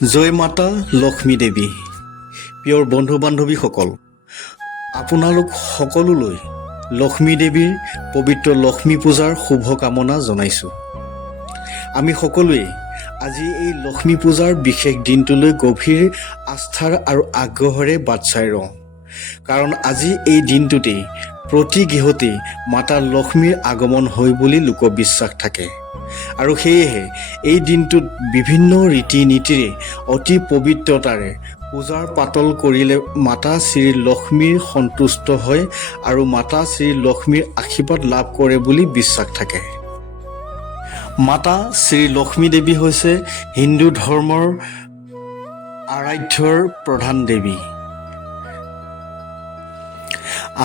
জয় মাতা লক্ষ্মী দেৱী। প্ৰিয় বন্ধু বান্ধৱীসকল, আপোনালোক সকলোলৈ লক্ষ্মী দেৱীৰ পবিত্ৰ লক্ষ্মী পূজাৰ শুভকামনা জনাইছোঁ। আমি সকলোৱে আজি এই লক্ষ্মী পূজাৰ বিশেষ দিনটোলৈ গভীৰ আস্থাৰ আৰু আগ্ৰহেৰে বাট চাই ৰওঁ। কাৰণ আজি এই দিনটোতেই প্ৰতি গৃহতেই মাতা লক্ষ্মীৰ আগমন হয় বুলি লোকবিশ্বাস থাকে। আৰু সেয়েহে এই দিনটোত বিভিন্ন ৰীতি নীতিৰে অতি পবিত্ৰতাৰে পূজাৰ পাতল কৰিলে মাতা শ্ৰী লক্ষ্মীৰ সন্তুষ্ট হয় আৰু মাতা শ্ৰী লক্ষ্মীৰ আশীৰ্বাদ লাভ কৰে বুলি বিশ্বাস থাকে। মাতা শ্ৰী লক্ষ্মী দেৱী হৈছে হিন্দু ধৰ্মৰ আৰাধ্যৰ প্ৰধান দেৱী।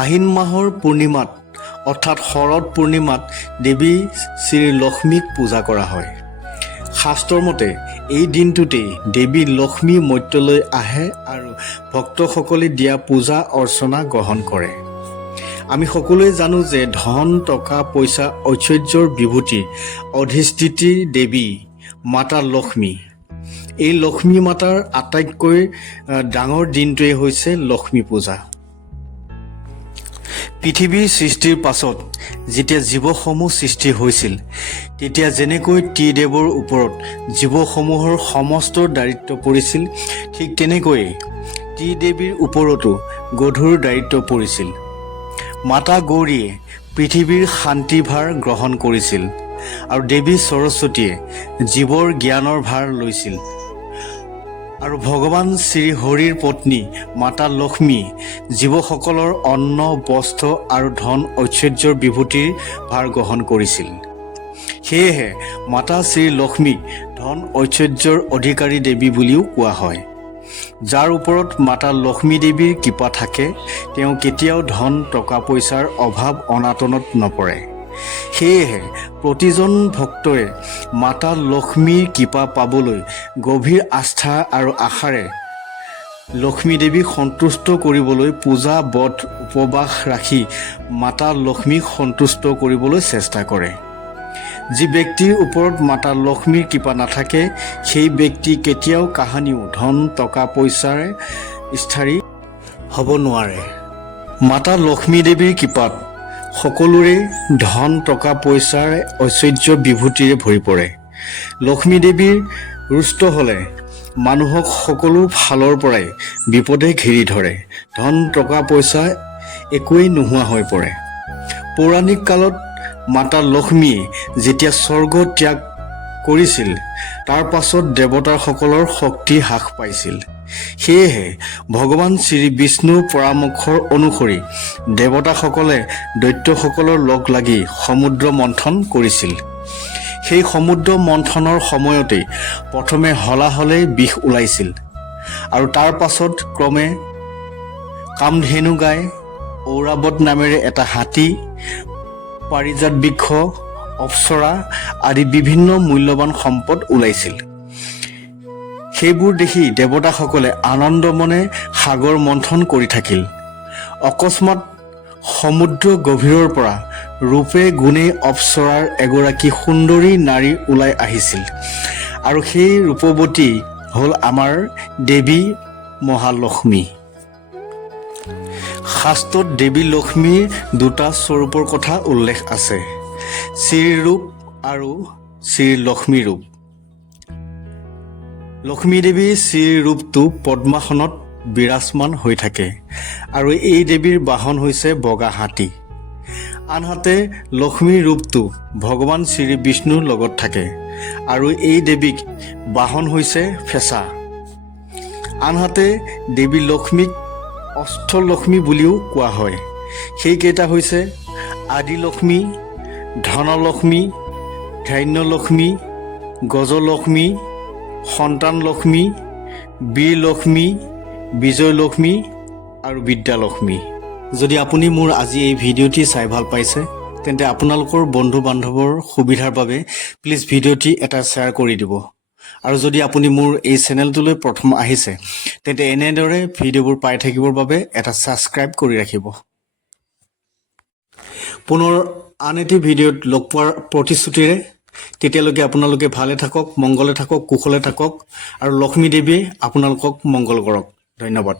আহিন মাহৰ পূৰ্ণিমাত অৰ্থাৎ শৰৎ পূৰ্ণিমাত দেৱী শ্ৰী লক্ষ্মীক পূজা কৰা হয়। শাস্ত্ৰৰ মতে এই দিনটোতেই দেৱী লক্ষ্মী মৰ্ত্যলৈ আহে আৰু ভক্তসকলে দিয়া পূজা অৰ্চনা গ্ৰহণ কৰে। আমি সকলোৱে জানো যে ধন টকা পইচা ঐশ্বৰ্যৰ বিভূতিৰ অধিষ্ঠিতি দেৱী মাতা লক্ষ্মী। এই লক্ষ্মী মাতাৰ আটাইতকৈ ডাঙৰ দিনটোৱেই হৈছে লক্ষ্মী পূজা। পৃথিৱীৰ সৃষ্টিৰ পাছত যেতিয়া জীৱসমূহ সৃষ্টি হৈছিল, তেতিয়া যেনেকৈ ত্ৰিদেৱৰ ওপৰত জীৱসমূহৰ সমস্ত দায়িত্ব পৰিছিল, ঠিক তেনেকৈয়ে ত্ৰিদেৱীৰ ওপৰতো গধুৰ দায়িত্ব পৰিছিল। মাতা গৌৰীয়ে পৃথিৱীৰ শান্তিভাৰ গ্ৰহণ কৰিছিল আৰু দেৱী সৰস্বতীয়ে জীৱৰ জ্ঞানৰ ভাৰ লৈছিল। আৰু ভগৱান শ্ৰী হৰিৰ পত্নী মাতা লক্ষ্মী জীৱসকলৰ অন্ন বস্ত্ৰ আৰু ধন ঐশ্বৰ্যৰ বিভূতিৰ ভাৰ গ্ৰহণ কৰিছিল। সেয়েহে মাতা শ্ৰী লক্ষ্মীক ধন ঐশ্বৰ্যৰ অধিকাৰী দেৱী বুলিও কোৱা হয়। যাৰ ওপৰত মাতা লক্ষ্মী দেৱীৰ কৃপা থাকে, তেওঁ কেতিয়াও ধন টকা পইচাৰ অভাৱ অনাটনত নপৰে। সেয়েহে প্ৰতিজন ভক্তই মাতা লক্ষ্মীৰ কৃপা পাবলৈ গভীৰ আস্থা আৰু আশাৰে লক্ষ্মী দেৱীক সন্তুষ্ট কৰিবলৈ পূজা ব্ৰত উপবাস ৰাখি মাতা লক্ষ্মীক সন্তুষ্ট কৰিবলৈ চেষ্টা কৰে। যি ব্যক্তিৰ ওপৰত মাতা লক্ষ্মীৰ কৃপা নাথাকে, সেই ব্যক্তি কেতিয়াও কাহানিও ধন টকা পইচাৰে স্থায়ী হ'ব নোৱাৰে। মাতা লক্ষ্মী দেৱীৰ কৃপাত সকলোৰে ধন টকা পইচাৰ ঐশ্বৰ্য বিভূতিৰে ভৰি পৰে। লক্ষ্মী দেৱীৰ ৰুষ্ট হ'লে মানুহক সকলো ফালৰ পৰাই বিপদে ঘেৰি ধৰে। ধন টকা পইচা একোৱেই নোহোৱা হৈ পৰে। পৌৰাণিক কালত মাতা লক্ষ্মীয়ে যেতিয়া স্বৰ্গ ত্যাগ কৰিছিল, তাৰ পাছত দেৱতাসকলৰ শক্তি হ্ৰাস পাইছিল। সেয়েহে ভগৱান শ্ৰী বিষ্ণুৰ পৰামৰ্শৰ অনুসৰি দেৱতাসকলে দৈত্যসকলৰ লগ লাগি সমুদ্ৰ মন্থন কৰিছিল। সেই সমুদ্ৰ মন্থনৰ সময়তেই প্ৰথমে হলাহলে বিষ ওলাইছিল আৰু তাৰ পাছত ক্ৰমে কামধেনু গাই, ঔৰাবত নামেৰে এটা হাতী, পাৰিজাত বৃক্ষ, অপ্সৰা আদি বিভিন্ন মূল্যৱান সম্পদ ওলাইছিল। সেইবোৰ দেখি দেৱতাসকলে আনন্দমনে সাগৰ মন্থন কৰি থাকিল। অকস্মাত সমুদ্ৰ গভীৰৰ পৰা ৰূপে গুণে অপ্সৰাৰ এগৰাকী সুন্দৰী নাৰী ওলাই আহিছিল আৰু সেই ৰূপৱতী হ'ল আমাৰ দেৱী মহালক্ষ্মী। শাস্ত্ৰত দেৱী লক্ষ্মীৰ দুটা স্বৰূপৰ কথা উল্লেখ আছে, শ্ৰীৰূপ আৰু শ্ৰীলক্ষ্মী ৰূপ। লক্ষ্মী দেৱীৰ শ্ৰীৰূপটো পদ্মাসনত বিৰাজমান হৈ থাকে আৰু এই দেৱীৰ বাহন হৈছে বগা হাতী। আনহাতে লক্ষ্মীৰ ৰূপটো ভগৱান শ্ৰী বিষ্ণুৰ লগত থাকে আৰু এই দেৱীক বাহন হৈছে ফেঁচা। আনহাতে দেৱী লক্ষ্মীক অষ্টলক্ষ্মী বুলিও কোৱা হয়। সেইকেইটা হৈছে আদিলক্ষ্মী, ধনলক্ষ্মী, ধান্যলক্ষ্মী, গজলক্ষ্মী, সন্তান লক্ষ্মী, বীৰলক্ষ্মী, বিজয়লক্ষ্মী আৰু বিদ্যালক্ষ্মী। যদি আপুনি মোৰ আজি এই ভিডিঅ'টি চাই ভাল পাইছে, তেন্তে আপোনালোকৰ বন্ধু বান্ধৱৰ সুবিধাৰ বাবে প্লিজ ভিডিঅ'টি এটা শ্বেয়াৰ কৰি দিব। আৰু যদি আপুনি মোৰ এই চেনেলটোলৈ প্ৰথম আহিছে, তেন্তে এনেদৰে ভিডিঅ'বোৰ পাই থাকিবৰ বাবে এটা ছাবস্ক্ৰাইব কৰি ৰাখিব। পুনৰ আন এটি ভিডিঅ'ত লগ পোৱাৰ প্ৰতিশ্ৰুতিৰে তেতিয়ালৈকে আপোনালোকে ভালে থাকক, মংগলে থাকক, কুশলে থাকক আৰু লক্ষ্মী দেৱীয়ে আপোনালোকক মংগল কৰক। ধন্যবাদ।